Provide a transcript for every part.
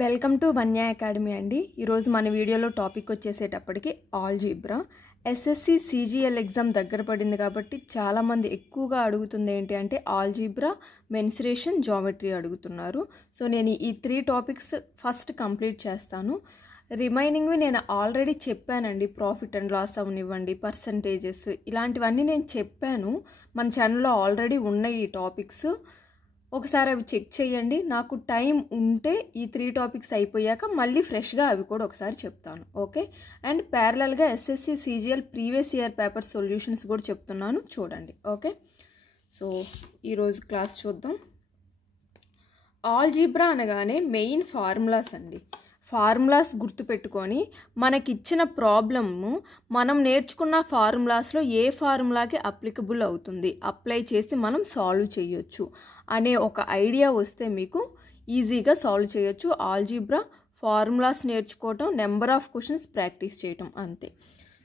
Welcome to Vanya academy అండి. ఈరోజు మన వీడియోలో టాపిక్ వచ్చేసేటప్పటికి ఆల్జీబ్రా. ఎస్ఎస్సి సిజిఎల్ ఎగ్జామ్ దగ్గర పడింది కాబట్టి చాలామంది ఎక్కువగా అడుగుతుంది ఏంటి అంటే ఆల్జీబ్రా, మెన్సురేషన్, జామెట్రీ అడుగుతున్నారు. సో నేను ఈ 3 టాపిక్స్ ఫస్ట్ కంప్లీట్ చేస్తాను. రిమైనింగ్వి నేను ఆల్రెడీ చెప్పానండి. ప్రాఫిట్ అండ్ లాస్ అవనివ్వండి, పర్సంటేజెస్, ఇలాంటివన్నీ నేను చెప్పాను. మన ఛానల్లో ఆల్రెడీ ఉన్నాయి ఈ టాపిక్స్. ఒకసారి అవి చెక్ చేయండి. నాకు టైం ఉంటే ఈ 3 టాపిక్స్ అయిపోయాక మళ్ళీ ఫ్రెష్గా అవి కూడా ఒకసారి చెప్తాను. ఓకే. అండ్ ప్యారలల్గా SSC CGL previous year paper solutions కూడా చెప్తున్నాను, చూడండి. ఓకే. సో ఈరోజు క్లాస్ చూద్దాం. ఆల్జీబ్రా అనగానే మెయిన్ ఫార్ములాస్ అండి. ఫార్ములాస్ గుర్తుపెట్టుకొని మనకిచ్చిన ప్రాబ్లము మనం నేర్చుకున్న ఫార్ములాస్లో ఏ ఫార్ములాకి అప్లికబుల్ అవుతుంది, అప్లై చేసి మనం సాల్వ్ చేయొచ్చు అనే ఒక ఐడియా వస్తే మీకు ఈజీగా సాల్వ్ చేయొచ్చు. ఆల్జీబ్రా ఫార్ములాస్ నేర్చుకోవటం, నెంబర్ ఆఫ్ క్వశ్చన్స్ ప్రాక్టీస్ చేయటం, అంతే.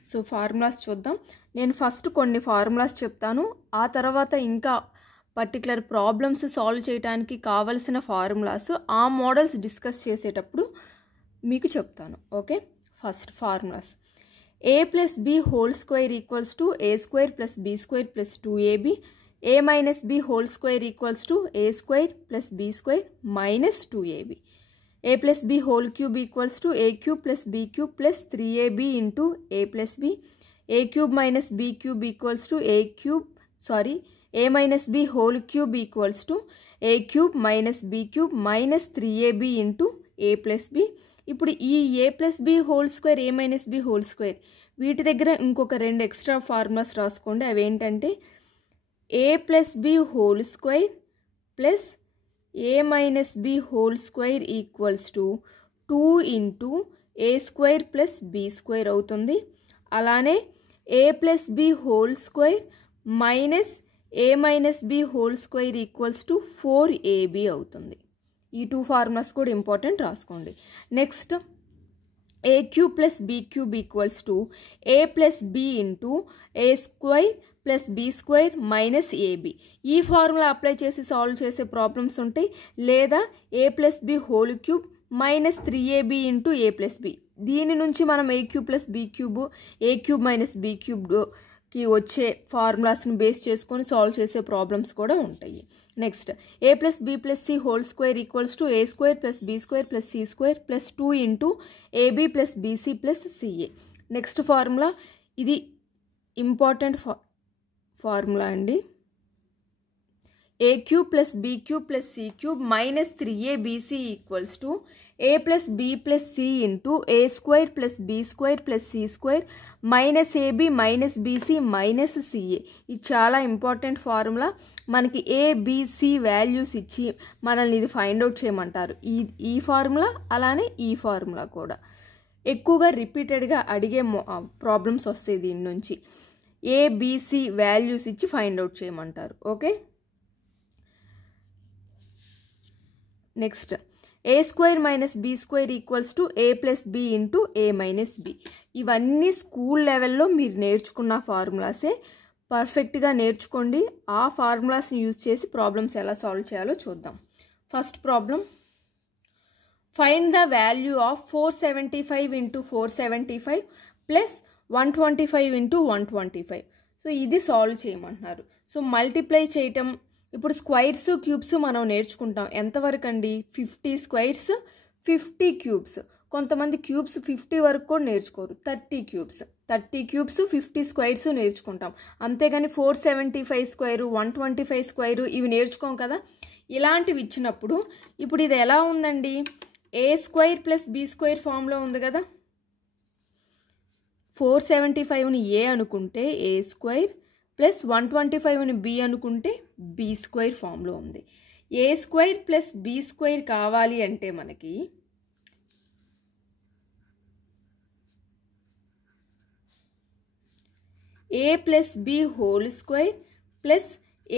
సో ఫార్ములాస్ చూద్దాం. నేను ఫస్ట్ కొన్ని ఫార్ములాస్ చెప్తాను, ఆ తర్వాత ఇంకా పర్టికులర్ ప్రాబ్లమ్స్ సాల్వ్ చేయడానికి కావలసిన ఫార్ములాస్, ఆ మోడల్స్ డిస్కస్ చేసేటప్పుడు మీకు చెప్తాను. Okay. First formulas. a plus B whole square equals to A square plus B square plus 2ab, a minus B whole square equals to A square plus B square minus 2ab, a plus B whole cube equals to A cube plus B cube plus 3ab into A plus B, A cube minus B cube equals to A minus B whole cube equals to A cube minus B cube minus 3ab into A plus B. ఇప్పుడు ఈ A plus B whole square, A minus B whole square, వీటి దగ్గర ఇంకొక 2 extra formulas రాసుకోండి. అవి ఏంటంటే A plus B whole square plus A minus B whole square equals to 2 into A square plus B square అవుతుంది. అలానే A plus B whole square minus A minus B whole square equals to 4ab అవుతుంది. ఈ 2 formulas కూడా important, రాసుకోండి. Next A cube plus B cube equals to A plus B into A square plus B square minus AB. ఈ formula apply చేసి solve చేసే problems ఉంటాయి. లేదా A plus B whole cube minus 3ab into A plus B. దీని నుంచి మనం A cube plus B cube, A cube minus B క్యూబ్కి వచ్చే ఫార్ములాస్ని బేస్ చేసుకొని సాల్వ్ చేసే ప్రాబ్లమ్స్ కూడా ఉంటాయి. Next A plus B plus C whole square equals to A square plus B square plus C square plus 2 into AB plus BC plus CA. Next formula, ఇది important formula అండి. A cube plus B cube plus C cube minus 3abc equals to A plus B plus C into A square plus B square plus C square minus AB minus BC minus CA. ఇది చాలా important formula. మనకి ABC values ఇచ్చి మనల్ని ఇది find out చేయమంటారు. ఈ formula అలానే ఈ ఫార్ములా కూడా ఎక్కువగా రిపీటెడ్గా అడిగే ప్రాబ్లమ్స్ వస్తాయి. దీని నుంచి ఏబిసి వాల్యూస్ ఇచ్చి ఫైండ్ అవుట్ చేయమంటారు. Okay. Next A square minus B square equals to A plus B into A minus B. ఇవన్నీ స్కూల్ లెవెల్లో మీరు నేర్చుకున్న ఫార్ములాసే, పర్ఫెక్ట్గా నేర్చుకోండి. ఆ ఫార్ములాస్ని యూజ్ చేసి ప్రాబ్లమ్స్ ఎలా సాల్వ్ చేయాలో చూద్దాం. First problem, find the value of 475 into 475 plus 125 into 125. So ఇది సాల్వ్ చేయమంటున్నారు. సో మల్టిప్లై చేయటం, ఇప్పుడు స్క్వైర్స్ క్యూబ్స్ మనం నేర్చుకుంటాం. ఎంతవరకు అండి? 50 స్క్వైర్స్ 50 క్యూబ్స్. కొంతమంది క్యూబ్స్ 50 వరకు కూడా నేర్చుకోరు. 30 క్యూబ్స్ 50 స్క్వైర్స్ నేర్చుకుంటాం. అంతేగాని 475 స్క్వైరు, 125 స్క్వైరు ఇవి నేర్చుకోం కదా. ఇలాంటివి ఇచ్చినప్పుడు ఇప్పుడు ఇది ఎలా ఉందండి? A square plus B square ఫామ్లో ఉంది కదా. 475ని ఏ అనుకుంటే ఏ స్క్వైర్ ప్లస్ 125ని బి అనుకుంటే బి స్క్వైర్ ఫామ్లో ఉంది. A square plus B square కావాలి అంటే మనకి A plus B whole square plus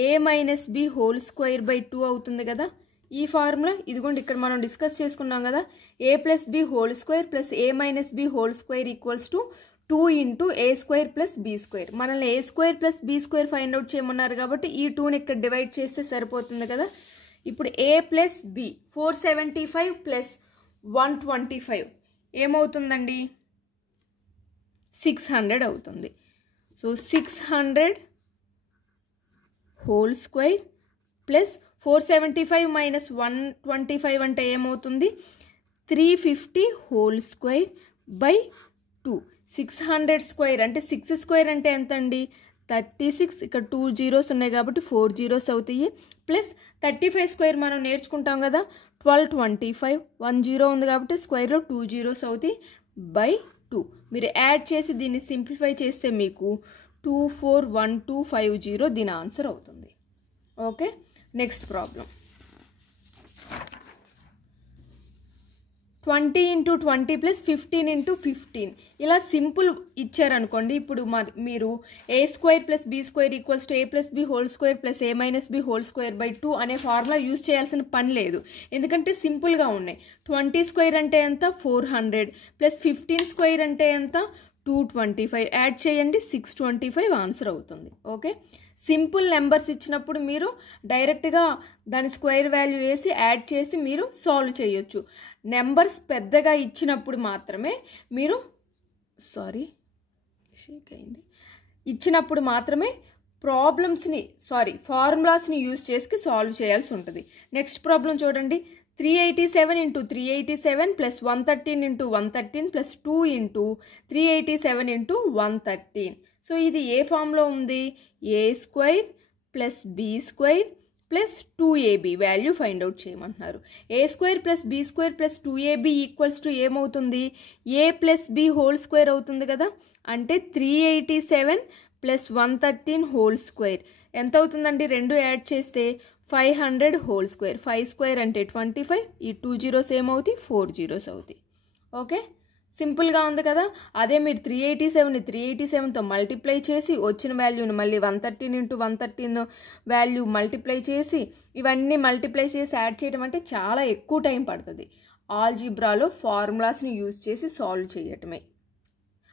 A minus B whole square by 2 అవుతుంది కదా. ఈ ఫార్ములా ఇదిగోండి, ఇక్కడ మనం డిస్కస్ చేసుకున్నాం కదా. A plus B whole square plus A minus B whole square equals to 2 into A square plus B square. మనల్ని A square plus B square find out చేయమన్నారు కాబట్టి ఈ 2ని ఇక్కడ డివైడ్ చేస్తే సరిపోతుంది కదా. ఇప్పుడు ఏ ప్లస్ బి 475 ప్లస్ 125 ఏమవుతుందండి 600 అవుతుంది. So 600 whole square plus 475 minus 125 అంటే ఏమవుతుంది 350 హోల్ స్క్వేర్ బై 2. 600 స్క్వేర్ అంటే 6 స్క్వేర్ అంటే ఎంత అండి 36. ఇక్కడ 2 జీరోస్ ఉన్నాయి కాబట్టి 4 జీరోస్ అవుతాయి. ప్లస్ 35 స్క్వేర్ మనం నేర్చుకుంటాం కదా 1225. 1 జీరో ఉంది కాబట్టి స్క్వేర్లో 2 జీరోస్ అవుతాయి బై 2. మీరు యాడ్ చేసి దీన్ని సింప్లిఫై చేస్తే మీకు 241250 దీని ఆన్సర్ అవుతుంది. ఓకే, నెక్స్ట్ ప్రాబ్లం 20 × 20 ప్లస్ 15 × 15 ఇలా సింపుల్ ఇచ్చారనుకోండి. ఇప్పుడు మీరు A square plus B square equals to A plus B whole square plus A minus B whole square by 2 అనే ఫార్ములా యూజ్ చేయాల్సిన పని లేదు, ఎందుకంటే సింపుల్గా ఉన్నాయి. 20 స్క్వేర్ అంటే ఎంత 400 ప్లస్ 15 స్క్వేర్ అంటే ఎంత 225. యాడ్ చేయండి 625 ఆన్సర్ అవుతుంది. ఓకే, సింపుల్ నెంబర్స్ ఇచ్చినప్పుడు మీరు డైరెక్ట్గా దాని స్క్వేర్ వాల్యూ వేసి యాడ్ చేసి మీరు సాల్వ్ చేయొచ్చు. నెంబర్స్ పెద్దగా ఇచ్చినప్పుడు మాత్రమే మీరు ఫార్ములాస్ని యూజ్ చేసి సాల్వ్ చేయాల్సి ఉంటుంది. నెక్స్ట్ ప్రాబ్లం చూడండి 387 × 387 ప్లస్ 113 × 113 ప్లస్ 2 × 387 × 113. సో ఇది ఏ ఫామ్లో ఉంది A square plus B square plus 2ab value find out చేయమంటున్నారు. A square plus B square plus 2ab equals to ఏమవుతుంది A plus B whole square అవుతుంది కదా. అంటే 387 ప్లస్ 113 హోల్ స్క్వేర్ ఎంత అవుతుందండి, రెండు యాడ్ చేస్తే 500 హోల్ స్క్వేర్. 5 స్క్వేర్ అంటే 25. ఈ 2 జీరోస్ ఏమవుతాయి 4 జీరోస్ అవుతాయి. ఓకే, సింపుల్గా ఉంది కదా. అదే మీరు 387ని 387తో మల్టిప్లై చేసి వచ్చిన వాల్యూని మళ్ళీ 113 × 113 వాల్యూ మల్టిప్లై చేసి ఇవన్నీ మల్టిప్లై చేసి యాడ్ చేయడం అంటే చాలా ఎక్కువ టైం పడుతుంది. ఆల్జీబ్రాలో ఫార్ములాస్ని యూజ్ చేసి సాల్వ్ చేయటమే.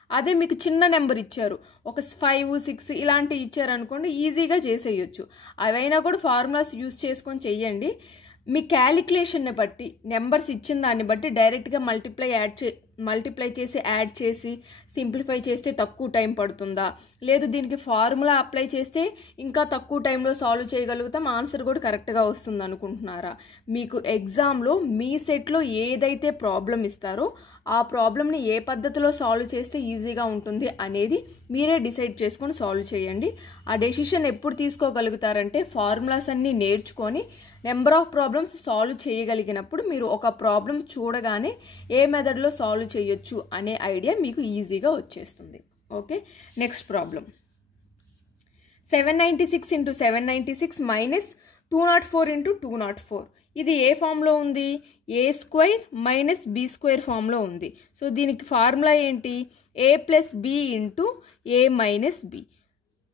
అదే మీకు చిన్న నెంబర్ ఇచ్చారు, ఒక 5, 6 ఇలాంటివి ఇచ్చారనుకోండి ఈజీగా చేసేయచ్చు. అవైనా కూడా ఫార్ములాస్ యూజ్ చేసుకొని చెయ్యండి. మీ క్యాలిక్యులేషన్ని బట్టి నెంబర్స్ ఇచ్చిన దాన్ని బట్టి డైరెక్ట్గా మల్టిప్లై చేసి యాడ్ చేసి సింప్లిఫై చేస్తే తక్కువ టైం పడుతుందా, లేదు దీనికి ఫార్ములా అప్లై చేస్తే ఇంకా తక్కువ టైంలో సాల్వ్ చేయగలుగుతాం, ఆన్సర్ కూడా కరెక్ట్గా వస్తుంది అనుకుంటున్నారా. మీకు ఎగ్జామ్లో మీ సెట్లో ఏదైతే ప్రాబ్లం ఇస్తారో ఆ ప్రాబ్లమ్ని ఏ పద్ధతిలో సాల్వ్ చేస్తే ఈజీగా ఉంటుంది అనేది మీరే డిసైడ్ చేసుకొని సాల్వ్ చేయండి. ఆ డెసిషన్ ఎప్పుడు తీసుకోగలుగుతారంటే ఫార్ములాస్ అన్నీ నేర్చుకొని నెంబర్ ఆఫ్ ప్రాబ్లమ్స్ సాల్వ్ చేయగలిగినప్పుడు మీరు ఒక ప్రాబ్లం చూడగానే ఏ మెథడ్లో సాల్వ్ చేయొచ్చు అనే ఐడియా మీకు ఈజీగా వచ్చేస్తుంది. Okay, next problem 796 × 796 minus 204 × 204. ఇది ఏ ఫామ్లో ఉంది A square minus be square ఫామ్లో ఉంది. సో దీనికి ఫార్ములా ఏంటి ఏ plus B into A minus B.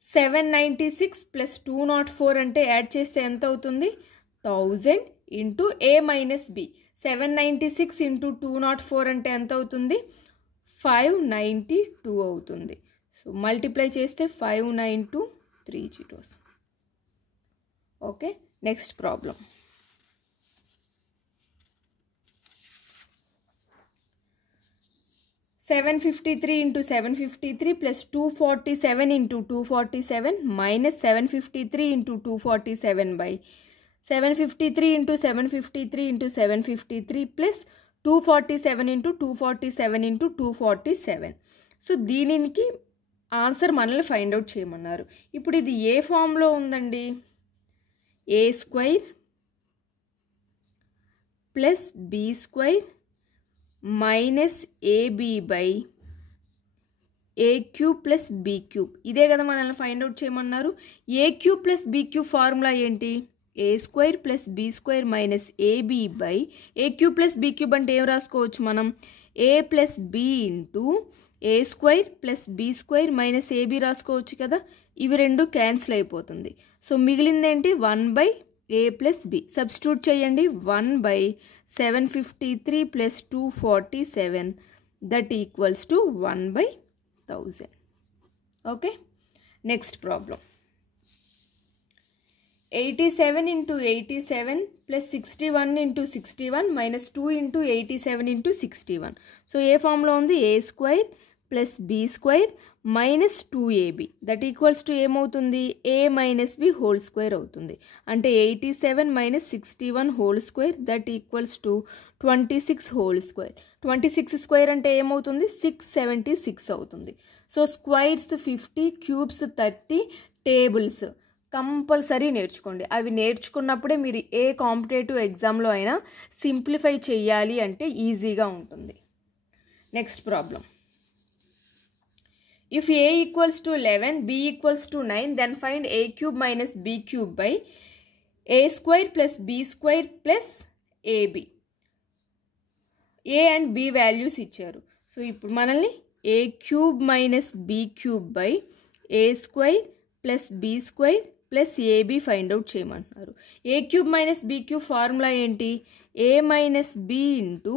796 plus 204 అంటే యాడ్ చేస్తే ఎంత అవుతుంది 1000 into A minus B. 796 into 204 అంటే ఎంత అవుతుంది 592 అవుతుంది. సో మల్టిప్లై చేస్తే 592 3 zeros. Okay, next problem 753 × 753 plus 247 × 247 minus 753 × 247 by 753 × 753 × 753 plus 247 × 247 × 247. So దీనికి ఆన్సర్ మనల్ని ఫైండ్ అవుట్ చేయమన్నారు. ఇప్పుడు ఇది ఏ ఫామ్లో ఉందండి A square plus B square minus AB by A cube plus B cube. ఇదే కదా మనల్ని ఫైండ్ అవుట్ చేయమన్నారు. A cube plus B cube formula ఏంటి ఏ square plus B square minus AB by A cube plus B cube అంటే ఏం రాసుకోవచ్చు మనం A plus B into A square plus B square minus AB రాసుకోవచ్చు కదా. ఇవి రెండు క్యాన్సిల్ అయిపోతుంది. సో మిగిలిందేంటి 1 a ప్లస్ బి. సబ్స్టిట్యూట్ చేయండి 1/753 plus 247 that equals to 1/1000. Okay, next problem 87 into 87 plus 61 into 61 minus 2 into 87 into 61. So, A formula on the A square plus B square minus 2AB. That equals to ఏమవుతుంది A minus B whole square అవుతుంది. అంటే 87 minus 61 whole square that equals to 26 whole square. 26 square అంటే ఏమవుతుంది 676 అవుతుంది. So squares 50, cubes 30, tables compulsory నేర్చుకోండి. అవి నేర్చుకున్నప్పుడే మీరు ఏ competitive ఎగ్జామ్లో అయినా సింప్లిఫై చేయాలి అంటే ఈజీగా ఉంటుంది. Next problem. If A equals to 11, B equals to 9, then find A cube minus B cube by A square plus B square plus AB. A and B values ఇచ్చారు. సో ఇప్పుడు మనల్ని A cube minus B cube by A square plus B square plus AB find out చేయమంటున్నారు. A cube minus B cube formula ఏంటి? A minus B into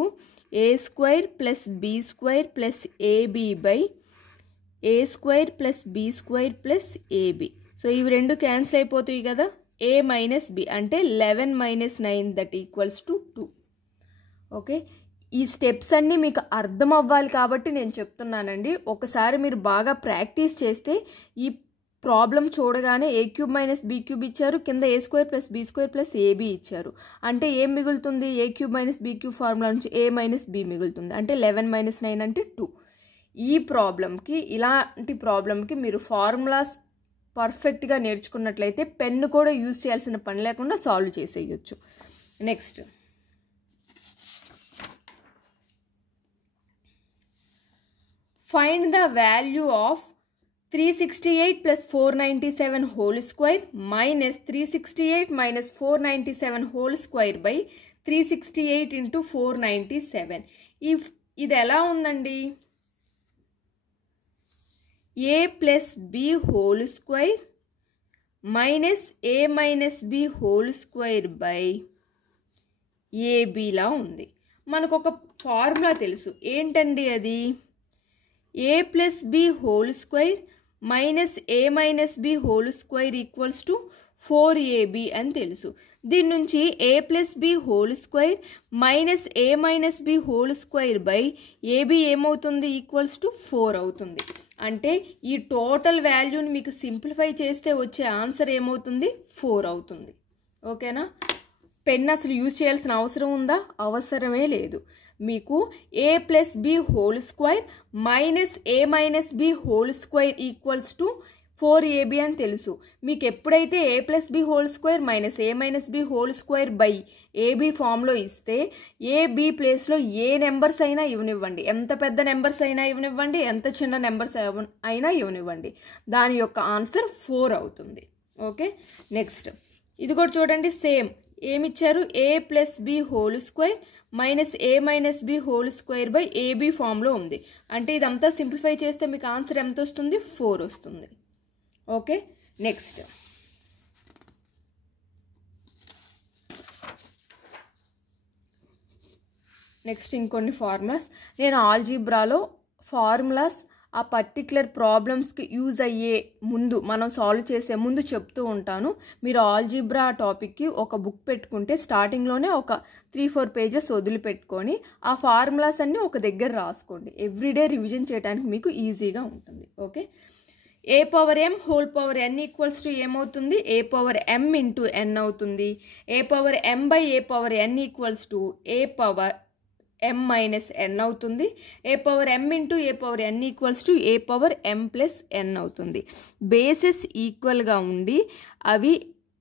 A square plus B square plus AB by A square plus B square plus AB. So ఇవి రెండు cancel అయిపోతాయి కదా. A minus B అంటే 11 minus 9 that equals to 2. Okay, ఈ steps అన్నీ మీకు అర్థం అవ్వాలి కాబట్టి నేను చెప్తున్నానండి. ఒకసారి మీరు బాగా ప్రాక్టీస్ చేస్తే ఈ ప్రాబ్లం చూడగానే A cube minus B cube ఇచ్చారు, కింద A square plus B square plus AB ఇచ్చారు. అంటే ఏం మిగులుతుంది? A cube minus B cube formula నుంచి A మైనస్ B మిగులుతుంది. అంటే 11 మైనస్ 9 అంటే 2. ఈ ప్రాబ్లంకి, ఇలాంటి ప్రాబ్లంకి మీరు ఫార్ములాస్ పర్ఫెక్ట్గా నేర్చుకున్నట్లయితే పెన్ను కూడా యూజ్ చేయాల్సిన పని లేకుండా సాల్వ్ చేసేయచ్చు. Next, find the value of 368 plus 497 whole square minus 368 minus 497 whole square by 368 into 497. ఇది ఎలా ఉందండి? A plus B whole square minus A minus B whole square by AB లా ఉంది. మనకు ఒక ఫార్ములా తెలుసు. ఏంటండి అది? A plus B whole square minus A minus B whole square equals to 4AB అని తెలుసు. దీని నుంచి A plus B whole square minus A minus B whole square by AB ఏమవుతుంది? ఈక్వల్స్ టు 4 అవుతుంది. అంటే ఈ టోటల్ వాల్యూని మీకు సింప్లిఫై చేస్తే వచ్చే ఆన్సర్ ఏమవుతుంది? 4 అవుతుంది. ఓకేనా? పెన్ అసలు యూజ్ చేయాల్సిన అవసరం ఉందా? అవసరమే లేదు. మీకు A plus B whole square minus A minus B whole square equals to 4AB అని తెలుసు. మీకు ఎప్పుడైతే A plus B whole square minus A minus B whole square by AB ఫామ్లో ఇస్తే AB ప్లేస్లో ఏ నెంబర్స్ అయినా ఇవ్వనివ్వండి, ఎంత పెద్ద నెంబర్స్ అయినా ఇవ్వనివ్వండి, ఎంత చిన్న నెంబర్స్ అయినా ఇవ్వనివ్వండి, దాని యొక్క ఆన్సర్ 4 అవుతుంది. ఓకే, నెక్స్ట్ ఇది కూడా చూడండి. సేమ్ ఏమిచ్చారు? A plus B whole square minus A minus B whole square by AB ఫామ్లో ఉంది. అంటే ఇదంతా సింప్లిఫై చేస్తే మీకు ఆన్సర్ ఎంత వస్తుంది? 4 వస్తుంది. ఓకే, నెక్స్ట్ ఇంకొన్ని ఫార్ములాస్. నేను ఆల్జీబ్రాలో ఫార్ములాస్ ఆ పర్టిక్యులర్ ప్రాబ్లమ్స్కి యూజ్ అయ్యే ముందు, మనం సాల్వ్ చేసే ముందు చెప్తూ ఉంటాను. మీరు ఆల్జీబ్రా టాపిక్కి ఒక బుక్ పెట్టుకుంటే స్టార్టింగ్లోనే ఒక 3-4 పేజెస్ వదిలిపెట్టుకొని ఆ ఫార్ములాస్ అన్నీ ఒక దగ్గర రాసుకోండి. ఎవ్రీడే రివిజన్ చేయడానికి మీకు ఈజీగా ఉంటుంది. Okay, A power M whole power N equals to ఏమవుతుంది? A power M into N అవుతుంది. A power M by A power N equals to A power M minus N అవుతుంది. A power M into A power N equals to A power M plus N అవుతుంది. Bases ఈక్వల్గా ఉండి అవి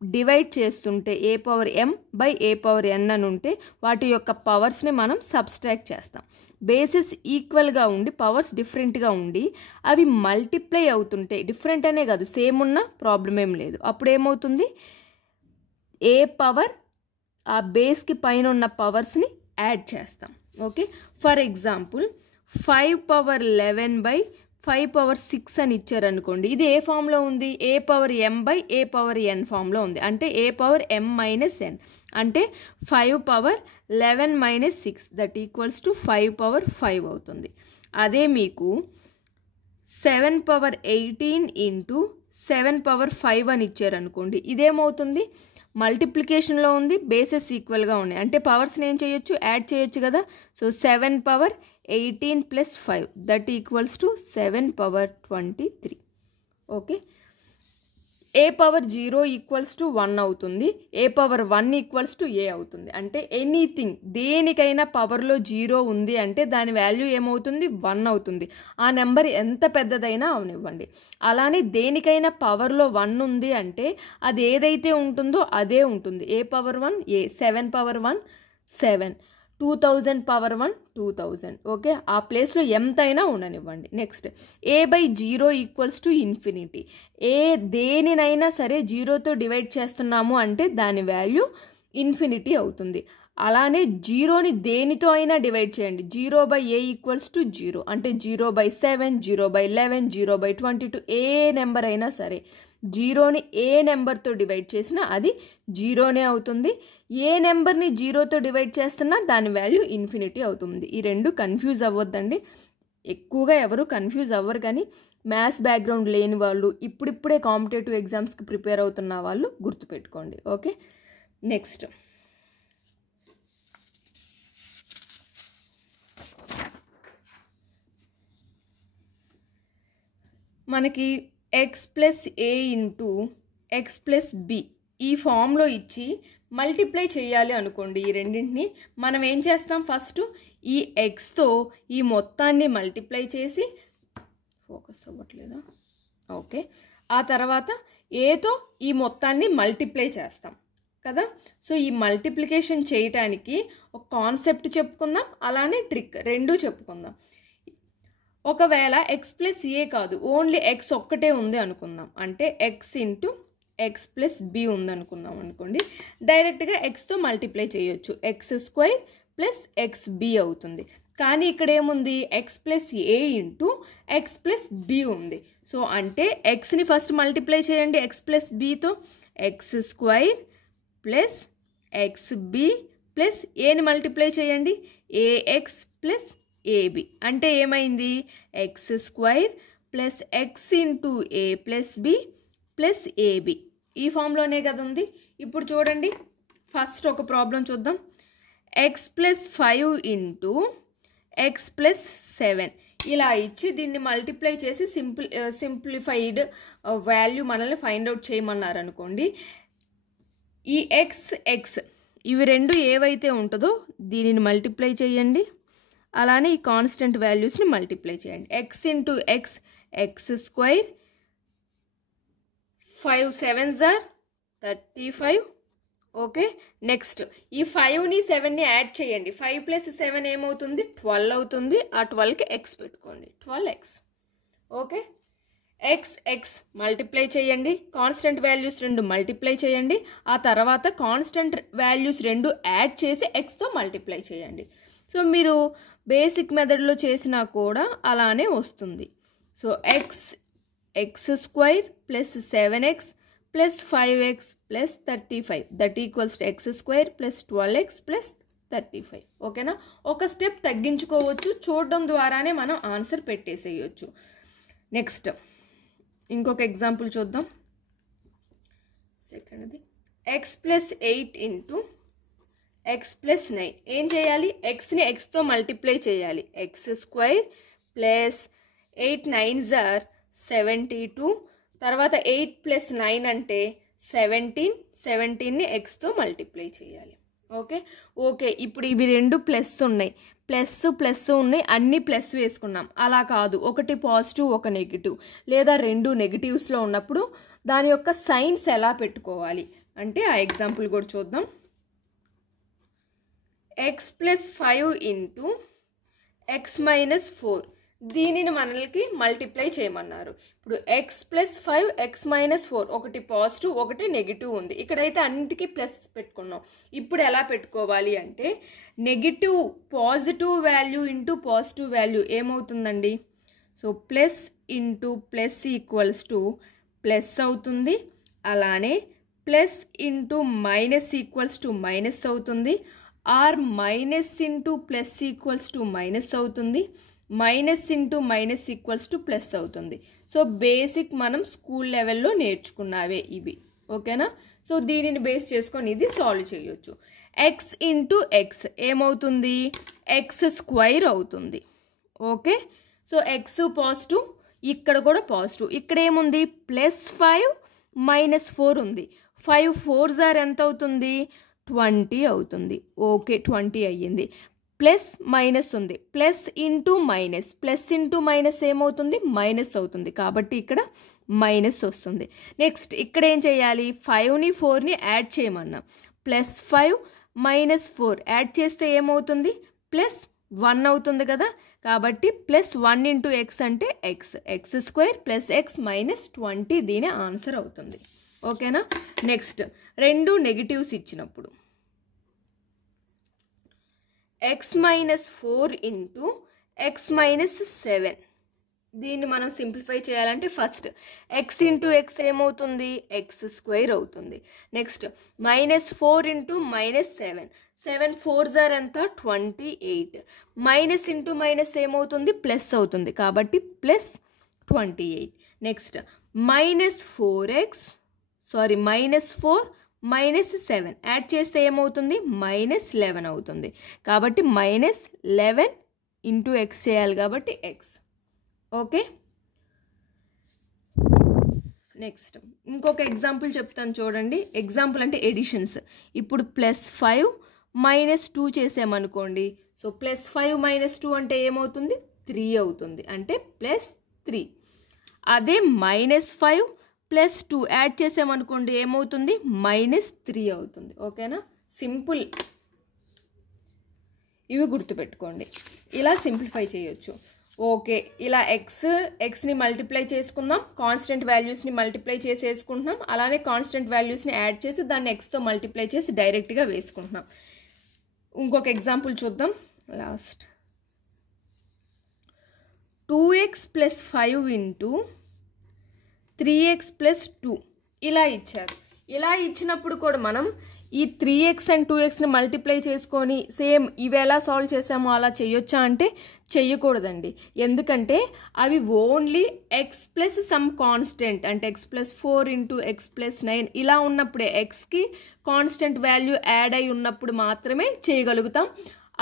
divide చేస్తుంటే A power M by A power N అని ఉంటే వాటి యొక్క పవర్స్ని మనం సబ్స్ట్రాక్ట్ చేస్తాం. బేసెస్ ఈక్వల్గా ఉండి పవర్స్ డిఫరెంట్గా ఉండి అవి మల్టిప్లై అవుతుంటే, డిఫరెంట్ అనే కాదు సేమ్ ఉన్న ప్రాబ్లం ఏం లేదు, అప్పుడు ఏమవుతుంది? ఏ పవర్ ఆ బేస్కి పైన ఉన్న పవర్స్ని యాడ్ చేస్తాం. Okay, for example 5 power 11 by 5 power 6 అని ఇచ్చారనుకోండి. ఇది ఏ ఫామ్లో ఉంది? A power M by A power N ఫామ్లో ఉంది. అంటే A power M minus N అంటే 5 power 11 minus 6 that equals to 5 power 5 అవుతుంది. అదే మీకు 7 పవర్ 18 ఇంటూ 7 పవర్ 5 అని ఇచ్చారనుకోండి, ఇదేమవుతుంది మల్టిప్లికేషన్లో ఉంది, బేసెస్ ఈక్వల్గా ఉన్నాయి, అంటే పవర్స్ని ఏం చేయొచ్చు, యాడ్ చేయొచ్చు కదా. So 7 power 18 plus 5 that equals to 7 power 23. Okay, A power 0 equals to 1 అవుతుంది, ఏ పవర్ 1 ఈక్వల్స్ టు ఏ అవుతుంది. అంటే ఎనీథింగ్ దేనికైనా పవర్లో 0 ఉంది అంటే దాని వాల్యూ ఏమవుతుంది, 1 అవుతుంది. ఆ నెంబర్ ఎంత పెద్దదైనా అవనివ్వండి. అలానే దేనికైనా పవర్లో 1 ఉంది అంటే అది ఏదైతే ఉంటుందో అదే ఉంటుంది. A power 1 A, 7 power 1 7, 2000 power 1 2000. Okay, ఆ ప్లేస్లో ఎంతైనా ఉండనివ్వండి. Next A by 0 equals to infinity. A దేనినైనా సరే 0తో డివైడ్ చేస్తున్నాము అంటే దాని వాల్యూ ఇన్ఫినిటీ అవుతుంది. అలానే 0ని దేనితో అయినా డివైడ్ చేయండి. 0 బై ఏ ఈక్వల్స్ టు 0 అంటే 0/7, 0/11, 0/22 ఏ నెంబర్ అయినా సరే 0ని ఏ నెంబర్తో డివైడ్ చేసినా అది 0నే అవుతుంది. ఏ నెంబర్ని 0తో డివైడ్ చేస్తున్నా దాని వాల్యూ ఇన్ఫినిటీ అవుతుంది. ఈ రెండు కన్ఫ్యూజ్ అవ్వద్దండి. ఎక్కువగా ఎవరు కన్ఫ్యూజ్ అవ్వరు, కానీ మ్యాథ్స్ బ్యాక్గ్రౌండ్ లేని వాళ్ళు, ఇప్పుడిప్పుడే కాంపిటేటివ్ ఎగ్జామ్స్కి ప్రిపేర్ అవుతున్న వాళ్ళు గుర్తుపెట్టుకోండి. ఓకే, నెక్స్ట్ మనకి X plus A into X plus B ఈ ఫామ్లో ఇచ్చి మల్టిప్లై చేయాలి అనుకోండి. ఈ రెండింటిని మనం ఏం చేస్తాం, ఫస్ట్ ఈ ఎక్స్తో ఈ మొత్తాన్ని మల్టిప్లై చేసి, ఫోకస్ అవ్వట్లేదా, ఓకే, ఆ తర్వాత ఏతో ఈ మొత్తాన్ని మల్టిప్లై చేస్తాం కదా. సో ఈ మల్టిప్లికేషన్ చేయటానికి ఒక కాన్సెప్ట్ చెప్పుకుందాం, అలానే ట్రిక్ రెండూ చెప్పుకుందాం. ఒకవేళ ఎక్స్ ప్లస్ ఏ కాదు, ఓన్లీ ఎక్స్ ఒక్కటే ఉంది అనుకుందాం, అంటే X into X plus B ఉందనుకున్నాం అనుకోండి, డైరెక్ట్గా ఎక్స్తో మల్టిప్లై చేయొచ్చు. X square plus X B అవుతుంది. కానీ ఇక్కడ ఏముంది, X plus A into X plus B ఉంది. సో అంటే ఎక్స్ని ఫస్ట్ మల్టిప్లై చేయండి ఎక్స్ ప్లస్ బితో, X square plus X B plus ఏని మల్టిప్లై చేయండి ఏఎక్స్ ప్లస్ ఏబి. అంటే ఏమైంది, X square plus X into A plus B plus AB. ఈ ఫామ్లోనే కదా ఉంది. ఇప్పుడు చూడండి, ఫస్ట్ ఒక ప్రాబ్లం చూద్దాం. X plus 5 into X plus 7 ఇలా ఇచ్చి దీన్ని మల్టిప్లై చేసి సింప్లిఫైడ్ వాల్యూ మనల్ని ఫైండ్ అవుట్ చేయమన్నారు అనుకోండి. ఈ ఎక్స్ ఇవి రెండు ఏవైతే ఉంటుందో దీనిని మల్టిప్లై చేయండి, అలానే ఈ కాన్స్టెంట్ వాల్యూస్ని మల్టిప్లై చేయండి. X into X X square, 5 7s are 35. Okay, next ఈ 5ని 7ని యాడ్ చేయండి. 5 ప్లస్ 7 ఏమవుతుంది, 12 అవుతుంది. ఆ 12కి ఎక్స్ పెట్టుకోండి, 12x. ఓకే, ఎక్స్ మల్టిప్లై చేయండి, కాన్స్టెంట్ వాల్యూస్ రెండు మల్టిప్లై చేయండి, ఆ తర్వాత కాన్స్టెంట్ వాల్యూస్ రెండు యాడ్ చేసి ఎక్స్తో మల్టిప్లై చేయండి. సో మీరు బేసిక్ మెథడ్లో చేసినా కూడా అలానే వస్తుంది. So X square plus 7x plus 5x plus 35 that equals to X square plus 12x plus 35. ఓకేనా, ఒక స్టెప్ తగ్గించుకోవచ్చు, చూడడం ద్వారానే మనం ఆన్సర్ పెట్టేసేయచ్చు. నెక్స్ట్ ఇంకొక ఎగ్జాంపుల్ చూద్దాం. సెకండ్ది X plus 8 into X plus 9. ఏం చేయాలి, ఎక్స్ని ఎక్స్తో మల్టిప్లై చేయాలి. X square plus 8 9s are 72. తర్వాత 8 ప్లస్ 9 అంటే 17ని ఎక్స్తో మల్టిప్లై చేయాలి. ఓకే, ఇప్పుడు ఇవి రెండు ప్లస్ ఉన్నాయి, ప్లస్ ఉన్నాయి, అన్ని ప్లస్ వేసుకున్నాం. అలా కాదు, ఒకటి పాజిటివ్ ఒక నెగిటివ్ లేదా రెండు నెగిటివ్స్లో ఉన్నప్పుడు దాని యొక్క సైన్స్ ఎలా పెట్టుకోవాలి అంటే ఆ ఎగ్జాంపుల్ కూడా చూద్దాం. X plus 5 into X minus 4 దీనిని మనకి మల్టిప్లై చేయమన్నారు. ఇప్పుడు ఎక్స్ ప్లస్ 5 ఎక్స్ మైనస్ 4 ఒకటి పాజిటివ్ ఒకటి నెగిటివ్ ఉంది. ఇక్కడైతే అన్నిటికీ ప్లస్ పెట్టుకున్నాం. ఇప్పుడు ఎలా పెట్టుకోవాలి అంటే negative positive value into positive value ఏమవుతుందండి, so plus into plus equals to plus అవుతుంది. అలానే plus into minus equals to minus అవుతుంది. Or minus into plus equals to minus అవుతుంది. Minus into minus equals to plus అవుతుంది. So basic మనం school లెవెల్లో నేర్చుకున్నావే ఇవి. ఓకేనా? సో దీనిని బేస్ చేసుకొని ఇది సాల్వ్ చేయొచ్చు. ఎక్స్ ఇంటూ ఎక్స్ ఏమవుతుంది? ఎక్స్ స్క్వైర్ అవుతుంది. ఓకే, సో ఎక్స్ పాజిటివ్, ఇక్కడ కూడా పాజిటివ్. ఇక్కడ ఏముంది? +5 -4 ఉంది. 5 4s ఎంత అవుతుంది? 20 అవుతుంది. ఓకే, 20 అయ్యింది. ప్లస్ మైనస్ ఉంది. ప్లస్ ఇంటూ మైనస్ ఏమవుతుంది? మైనస్ అవుతుంది. కాబట్టి ఇక్కడ మైనస్ వస్తుంది. నెక్స్ట్ ఇక్కడ ఏం చేయాలి? 5ని 4ని యాడ్ చేయమన్నా. +5 -4 యాడ్ చేస్తే ఏమవుతుంది? +1 అవుతుంది కదా. కాబట్టి +1 ఇంటూ ఎక్స్ అంటే ఎక్స్ స్క్వేర్ ప్లస్ ఎక్స్ -20 దీని ఆన్సర్ అవుతుంది. ఓకేనా? నెక్స్ట్ రెండు నెగిటివ్స్ ఇచ్చినప్పుడు x-4 ఇంటూ x-7 దీన్ని మనం సింప్లిఫై చేయాలంటే ఫస్ట్ x ఇంటూ ఎక్స్ ఏమవుతుంది? ఎక్స్ స్క్వేర్ అవుతుంది. నెక్స్ట్ -4 ఇంటూ -7 7 4s ఎంత? 28. మైనస్ ఇంటూ మైనస్ ఏమవుతుంది? ప్లస్ అవుతుంది. కాబట్టి +28. నెక్స్ట్ -4 -7 యాడ్ చేస్తే ఏమవుతుంది? -11 అవుతుంది. కాబట్టి -11 ఇంటూ ఎక్స్ చేయాలి కాబట్టి ఎక్స్. ఓకే, నెక్స్ట్ ఇంకొక ఎగ్జాంపుల్ చెప్తాను చూడండి. ఎగ్జాంపుల్ అంటే ఎడిషన్స్. ఇప్పుడు +5 -2 చేసామనుకోండి. సో +5 -2 అంటే ఏమవుతుంది? 3 అవుతుంది. అంటే +3. అదే -5 +2 యాడ్ చేసామనుకోండి ఏమవుతుంది? -3 అవుతుంది. ఓకేనా? సింపుల్. ఇవి గుర్తుపెట్టుకోండి. ఇలా సింప్లిఫై చేయొచ్చు. ఓకే, ఇలా ఎక్స్ని మల్టిప్లై చేసుకుందాం. కాన్స్టెంట్ వాల్యూస్ని మల్టిప్లై చేసి వేసుకుంటున్నాం. అలానే కాన్స్టెంట్ వాల్యూస్ని యాడ్ చేసి దాన్ని ఎక్స్తో మల్టిప్లై చేసి డైరెక్ట్గా వేసుకుంటున్నాం. ఇంకొక ఎగ్జాంపుల్ చూద్దాం. లాస్ట్ 2x + 5 ఇంటూ 3x + 2 ఇలా ఇచ్చారు. ఇలా ఇచ్చినప్పుడు కూడా మనం ఈ 3x అండ్ 2xని మల్టిప్లై చేసుకొని సేమ్ ఇవి ఎలా సాల్వ్ చేసామో అలా చేయొచ్చా అంటే చెయ్యకూడదండి. ఎందుకంటే అవి only x plus some constant అంటే x +4 ఇంటూ x +9 ఇలా ఉన్నప్పుడే ఎక్స్కి కాన్స్టెంట్ వాల్యూ యాడ్ అయి ఉన్నప్పుడు మాత్రమే చేయగలుగుతాం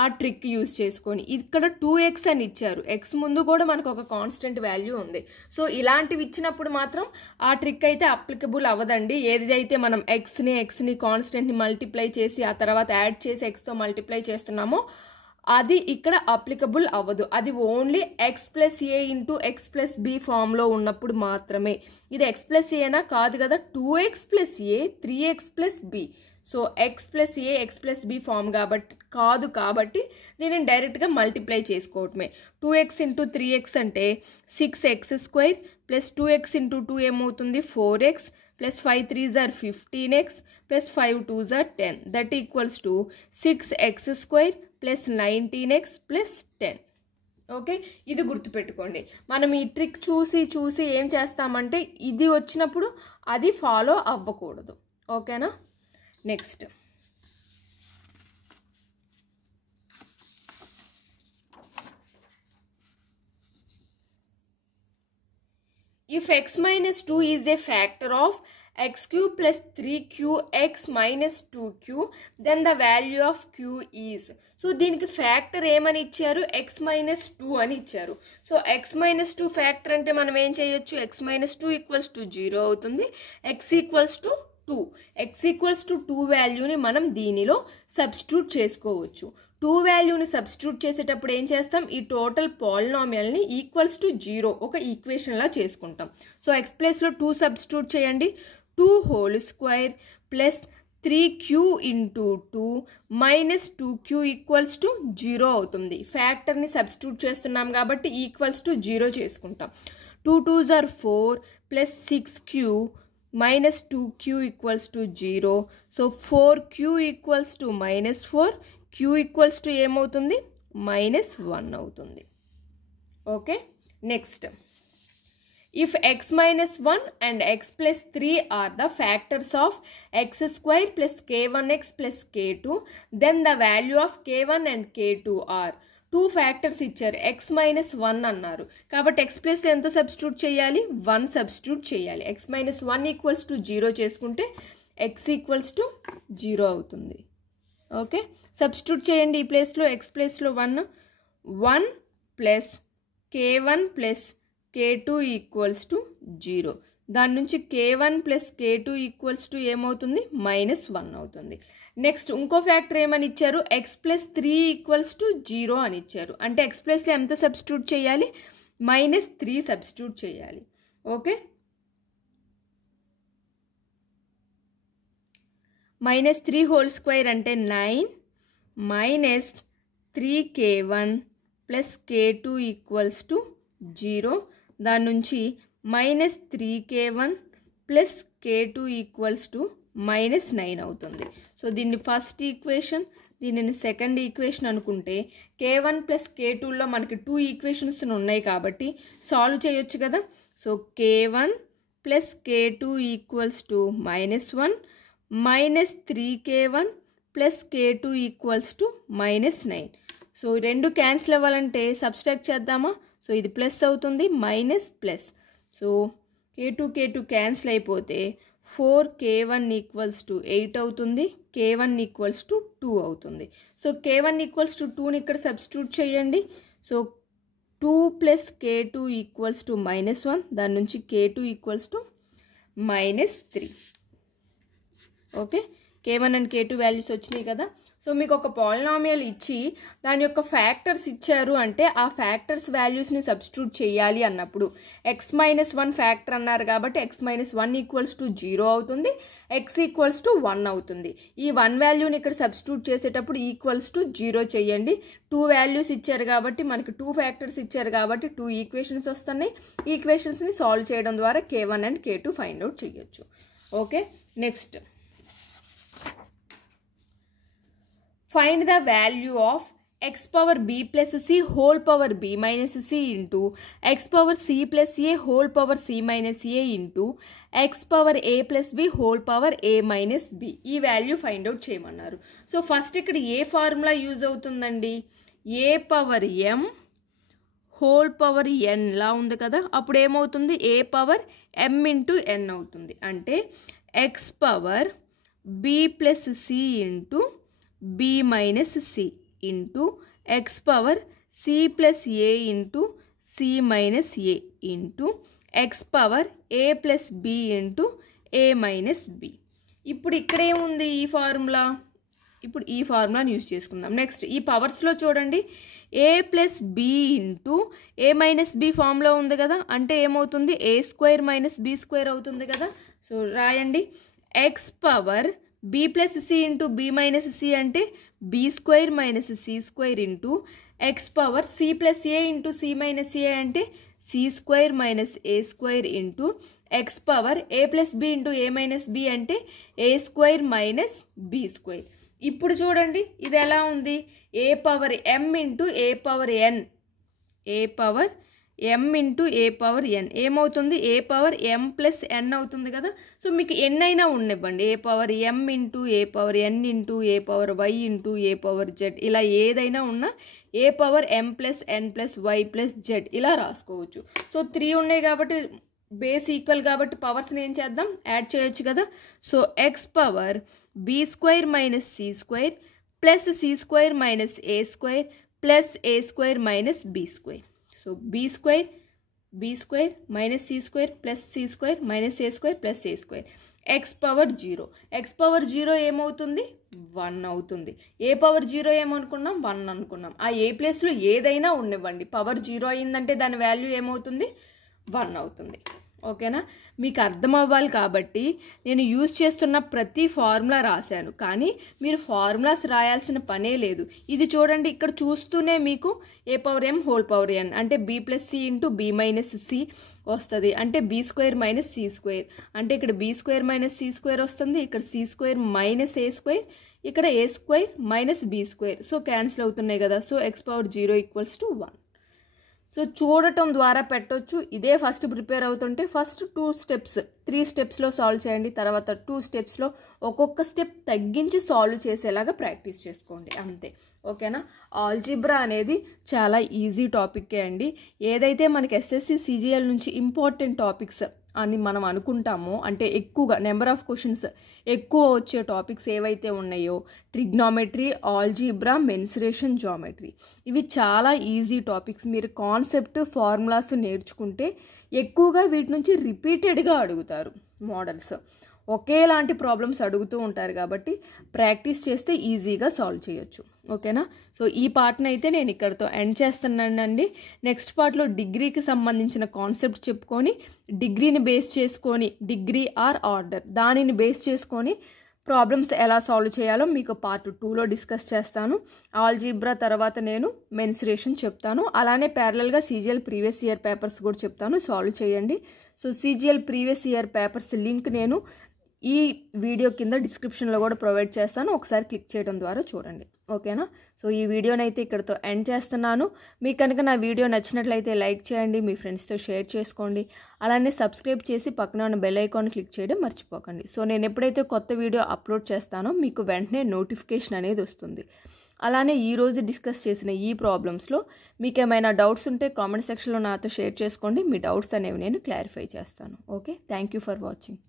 ఆ ట్రిక్ యూజ్ చేసుకొని. ఇక్కడ 2x అని ఇచ్చారు. ఎక్స్ ముందు కూడా మనకు ఒక కాన్స్టెంట్ వాల్యూ ఉంది. సో ఇలాంటివి ఇచ్చినప్పుడు మాత్రం ఆ ట్రిక్ అయితే అప్లికబుల్ అవ్వదండి. ఏదైతే మనం ఎక్స్ని కాన్స్టెంట్ని మల్టిప్లై చేసి ఆ తర్వాత యాడ్ చేసి ఎక్స్తో మల్టిప్లై చేస్తున్నామో అది ఇక్కడ అప్లికబుల్ అవ్వదు. అది only x + a into x + b ఫామ్లో ఉన్నప్పుడు మాత్రమే. ఇది x + a కాదు కదా, 2x + a 3x + b. So x + a x + b form కాబట్టి దీనిని డైరెక్ట్గా మల్టిప్లై చేసుకోవటమే. 2x ఇంటూ 3x అంటే 6x² + 2x ఇంటూ 2 ఏమవుతుంది? 4x + 5 3s are 15x + 5 2s are 10. That equals to 6x² + 19x + 10. Okay, ఇది గుర్తుపెట్టుకోండి. మనం ఈ ట్రిక్ చూసి ఏం చేస్తామంటే ఇది వచ్చినప్పుడు అది ఫాలో అవ్వకూడదు. ఓకేనా? Next if x - 2 is a factor of x³ + 3qx - 2q then the value of q is. So దీనికి ఫ్యాక్టర్ ఏమని ఇచ్చారు? x - 2 అని ఇచ్చారు. సో x - 2 ఫ్యాక్టర్ అంటే మనం ఏం చేయొచ్చు? x - 2 = 0 అవుతుంది. x = 2. x = 2 వాల్యూని మనం దీనిలో సబ్స్టిట్యూట్ చేసుకోవచ్చు. 2 వాల్యూని సబ్స్టిట్యూట్ చేసేటప్పుడు ఏం చేస్తాం? ఈ టోటల్ పాలినామియల్ని =0 ఒక ఈక్వేషన్లా చేసుకుంటాం. సో x ప్లేస్లో 2 సబ్స్టిట్యూట్ చేయండి. 2² + 3q ఇంటూ 2 - 2q = 0 అవుతుంది. ఫ్యాక్టర్ని సబ్స్టిట్యూట్ చేస్తున్నాం కాబట్టి =0 చేసుకుంటాం. 2 2s are 4 + 6q - 2q = 0. So 4q = -4, q = ఏమవుతుంది? -1 అవుతుంది. Okay, next if x - 1 and x + 3 are the factors of x² + k1x + k2 then the value of k1 and k2 are 2 factors ఇచ్చారు, x minus 1 అన్నారు కాబట్టి x ప్లేస్లో ఎంత substitute చేయాలి, 1 substitute చేయాలి. x minus 1 equals to 0 చేసుకుంటే x equals to 0 అవుతుంది. Okay, substitute చేయండి ఈ ప్లేస్లో, x ప్లేస్లో 1 plus k1 plus k2 equals to 0. దాని నుంచి k1 plus k2 equals to ఏమవుతుంది, -1 అవుతుంది. నెక్స్ట్ ఇంకో ఫ్యాక్టర్ ఏమని ఇచ్చారు, x ప్లస్ 3 ఈక్వల్స్ టు 0 అని ఇచ్చారు. అంటే x ప్లేస్లో ఎంత సబ్స్టిట్యూట్ చేయాలి, -3 సబ్స్టిట్యూట్ చేయాలి. ఓకే, -3 హోల్ స్క్వేర్ అంటే 9 minus 3k1 plus k2 equals to 0. దాని నుంచి -3k1 plus k2 equals to -9 అవుతుంది. సో దీన్ని ఫస్ట్ ఈక్వేషన్, దీనిని సెకండ్ ఈక్వేషన్ అనుకుంటే k1 ప్లస్ k2లో మనకి 2 ఈక్వేషన్స్ ఉన్నాయి కాబట్టి సాల్వ్ చేయొచ్చు కదా. So k1 plus k2 equals to -1 minus 3k1 plus k2 equals to -9. So రెండు క్యాన్సిల్ అవ్వాలంటే సబ్స్ట్రాక్ట్ చేద్దామా. సో ఇది ప్లస్ అవుతుంది, minus plus. So k2 cancel అయిపోతే 4k1 ఈక్వల్స్ టు 8 అవుతుంది, k1 ఈక్వల్స్ టు 2 అవుతుంది. సో k1 ఈక్వల్స్ టు 2ని ఇక్కడ సబ్స్టిట్యూట్ చేయండి. So 2 plus k2 equals to -1, దాని నుంచి k2 equals to -3. Okay, k1 and k2 values వచ్చినాయి కదా. సో మీకు ఒక పాలినామియల్ ఇచ్చి దాని యొక్క ఫ్యాక్టర్స్ ఇచ్చారు అంటే ఆ ఫ్యాక్టర్స్ వాల్యూస్ని సబ్స్టిట్యూట్ చేయాలి అన్నప్పుడు x మైనస్ 1 ఫ్యాక్టర్ అన్నారు కాబట్టి x మైనస్ 1 ఈక్వల్స్ టు 0 అవుతుంది, x ఈక్వల్స్ టు 1 అవుతుంది. ఈ 1 వాల్యూని ఇక్కడ సబ్స్టిట్యూట్ చేసేటప్పుడు ఈక్వల్స్ టు 0 చేయండి. 2 వాల్యూస్ ఇచ్చారు కాబట్టి మనకి 2 ఫ్యాక్టర్స్ ఇచ్చారు కాబట్టి 2 ఈక్వేషన్స్ వస్తున్నాయి. ఈక్వేషన్స్ని సాల్వ్ చేయడం ద్వారా k1 and k2 find out చేయొచ్చు. Okay, next find the value of x power b plus c whole power b minus c into x power c plus a whole power c minus a into x power a plus b whole power a minus b. ఈ value find out చేయమన్నారు. So first ఇక్కడ ఏ formula use అవుతుందండి, a power m whole power n లా ఉంది కదా. అప్పుడు ఏమవుతుంది, a power m into n అవుతుంది. అంటే x power b plus c into b minus c into x power c plus a into c minus a into x power a plus b into a minus b. ఇప్పుడు ఇక్కడేముంది ఈ formula, ఇప్పుడు ఈ ఫార్ములాని use చేసుకుందాం. Next ఈ పవర్స్లో చూడండి, a plus b into a minus b formula ఉంది కదా. అంటే ఏమవుతుంది, a square minus b square అవుతుంది కదా. సో రాయండి, x power b plus C into b minus C అంటే b square minus C square into x power c plus A into c minus A అంటే c square minus A square into x power a plus b into A minus b అంటే a square minus b square. ఇప్పుడు చూడండి ఇది ఎలా ఉంది, a power m into a power n, a power m into A power n ఏమవుతుంది, A power m plus n అవుతుంది కదా. సో మీకు ఎన్ అయినా ఉండనివ్వండి, A power m into A power n into A power y into A power z, ఇలా ఏదైనా ఉన్నా A power m plus n plus y plus z ఇలా రాసుకోవచ్చు. సో 3 ఉన్నాయి కాబట్టి బేస్ ఈక్వల్ కాబట్టి పవర్స్ని ఏం చేద్దాం, యాడ్ చేయొచ్చు కదా. So x power b square minus c square plus c square minus a square plus a square minus b square. So b square minus c square plus c square minus a square plus a square. x power 0 ఏమవుతుంది, 1 అవుతుంది. ఏ power 0 ఏమనుకున్నాం, 1 అనుకున్నాం. ఆ ఏ ప్లేస్లో ఏదైనా ఉండనివ్వండి, power 0 అయిందంటే దాని వాల్యూ ఏమవుతుంది, 1 అవుతుంది. ఓకేనా, మీకు అర్థం అవ్వాలి కాబట్టి నేను యూజ్ చేస్తున్న ప్రతి ఫార్ములా రాశాను, కానీ మీరు ఫార్ములాస్ రాయాల్సిన పనే లేదు. ఇది చూడండి, ఇక్కడ చూస్తూనే మీకు A power m whole power n అంటే b plus C into b minus C వస్తుంది. అంటే b square minus C square అంటే ఇక్కడ b square minus C square వస్తుంది, ఇక్కడ c square minus A square, ఇక్కడ A square minus b square. So cancel అవుతున్నాయి కదా. So x power 0 equals to 1. So చూడటం ద్వారా పెట్టొచ్చు. ఇదే ఫస్ట్ ప్రిపేర్ అవుతుంటే ఫస్ట్ 3 స్టెప్స్లో సాల్వ్ చేయండి. తర్వాత 2 స్టెప్స్లో ఒక్కొక్క స్టెప్ తగ్గించి సాల్వ్ చేసేలాగా ప్రాక్టీస్ చేసుకోండి, అంతే. ఓకేనా? ఆల్జీబ్రా అనేది చాలా ఈజీ టాపిక్కే అండి. ఏదైతే మనకి ఎస్ఎస్సి సిజిఎల్ నుంచి ఇంపార్టెంట్ టాపిక్స్ అని మనం అనుకుంటామో, అంటే ఎక్కువగా నెంబర్ ఆఫ్ క్వశ్చన్స్ ఎక్కువ వచ్చే టాపిక్స్ ఏవైతే ఉన్నాయో, ట్రిగ్నామెట్రీ, ఆల్జీబ్రా, మెన్సురేషన్, జామెట్రీ, ఇవి చాలా ఈజీ టాపిక్స్. మీరు కాన్సెప్ట్, ఫార్ములాస్ నేర్చుకుంటే ఎక్కువగా వీటి నుంచి రిపీటెడ్గా అడుగుతారు మోడల్స్. ఒకేలాంటి ప్రాబ్లమ్స్ అడుగుతూ ఉంటారు కాబట్టి ప్రాక్టీస్ చేస్తే ఈజీగా సాల్వ్ చేయొచ్చు. ఓకేనా? సో ఈ పార్ట్ని అయితే నేను ఇక్కడితో ఎండ్ చేస్తున్నానండి. నెక్స్ట్ పార్ట్లో డిగ్రీకి సంబంధించిన కాన్సెప్ట్ చెప్పుకొని, డిగ్రీని బేస్ చేసుకొని, డిగ్రీ ఆర్ ఆర్డర్ దానిని బేస్ చేసుకొని ప్రాబ్లమ్స్ ఎలా సాల్వ్ చేయాలో మీకు పార్ట్ 2లో డిస్కస్ చేస్తాను. ఆల్జీబ్రా తర్వాత నేను మెన్సురేషన్ చెప్తాను. అలానే ప్యారలల్గా సీజీఎల్ ప్రీవియస్ ఇయర్ పేపర్స్ కూడా చెప్తాను, సాల్వ్ చేయండి. So CGL previous year papers link నేను ఈ వీడియో కింద డిస్క్రిప్షన్లో కూడా ప్రొవైడ్ చేస్తాను, ఒకసారి క్లిక్ చేయడం ద్వారా చూడండి. ఓకేనా? సో ఈ వీడియోని అయితే ఇక్కడితో ఎండ్ చేస్తున్నాను. మీకు కనుక నా వీడియో నచ్చినట్లయితే లైక్ చేయండి, మీ ఫ్రెండ్స్తో షేర్ చేసుకోండి. అలానే సబ్స్క్రైబ్ చేసి పక్కన ఉన్న బెల్ ఐకాన్ క్లిక్ చేయడం మర్చిపోకండి. సో నేను ఎప్పుడైతే కొత్త వీడియో అప్లోడ్ చేస్తానో మీకు వెంటనే నోటిఫికేషన్ అనేది వస్తుంది. అలానే ఈరోజు డిస్కస్ చేసిన ఈ ప్రాబ్లమ్స్లో మీకు ఏమైనా డౌట్స్ ఉంటే కామెంట్ సెక్షన్లో నాతో షేర్ చేసుకోండి. మీ డౌట్స్ అనేవి నేను క్లారిఫై చేస్తాను. Okay, thank you for watching.